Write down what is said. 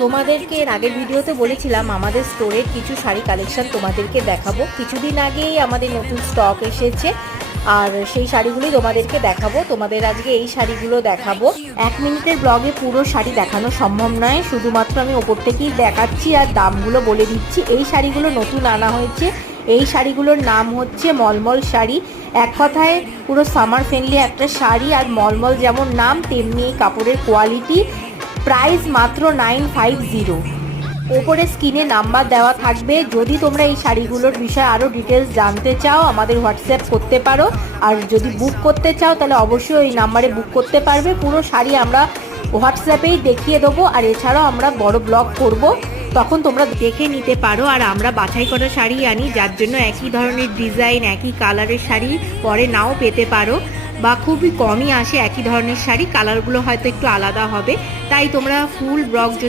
তোমাদেরকে এর আগের ভিডিওতে বলেছিলাম আমাদের স্টোরের কিছু শাড়ি কালেকশন তোমাদেরকে দেখাবো। কিছুদিন আগেই আমাদের নতুন স্টক এসেছে আর সেই শাড়িগুলোই তোমাদেরকে দেখাবো। তোমাদের আজকে এই শাড়িগুলো দেখাবো। 1 মিনিটের ব্লগে পুরো শাড়ি দেখানো সম্ভব নয়, শুধুমাত্র আমি ওপর থেকেই দেখাচ্ছি আর দামগুলো বলে দিচ্ছি। এই শাড়িগুলো নতুন আনা হয়েছে। এই শাড়িগুলোর নাম হচ্ছে মলমল শাড়ি। এক কথায় পুরো সামার ফ্রেন্ডলি একটা শাড়ি, আর মলমল যেমন নাম তেমনি এই কাপড়ের কোয়ালিটি। প্রাইস মাত্র 950। ওপরে স্ক্রিনে নাম্বার দেওয়া থাকবে। যদি তোমরা এই শাড়িগুলোর বিষয়ে আরও ডিটেলস জানতে চাও আমাদের হোয়াটসঅ্যাপ করতে পারো, আর যদি বুক করতে চাও তাহলে অবশ্যই ওই নাম্বারে বুক করতে পারবে। পুরো শাড়ি আমরা হোয়াটসঅ্যাপেই দেখিয়ে দেবো, আর এছাড়াও আমরা বড় ব্লগ করব, তখন তোমরা দেখে নিতে পারো। আর আমরা বাছাই করা শাড়ি আনি, যার জন্য একই ধরনের ডিজাইন একই কালারের শাড়ি পরে নাও পেতে পারো, বা খুবই কমই আসে একই ধরনের শাড়ি, কালারগুলো হয়তো একটু আলাদা হবে। তাই তোমরা ফুল ব্লগ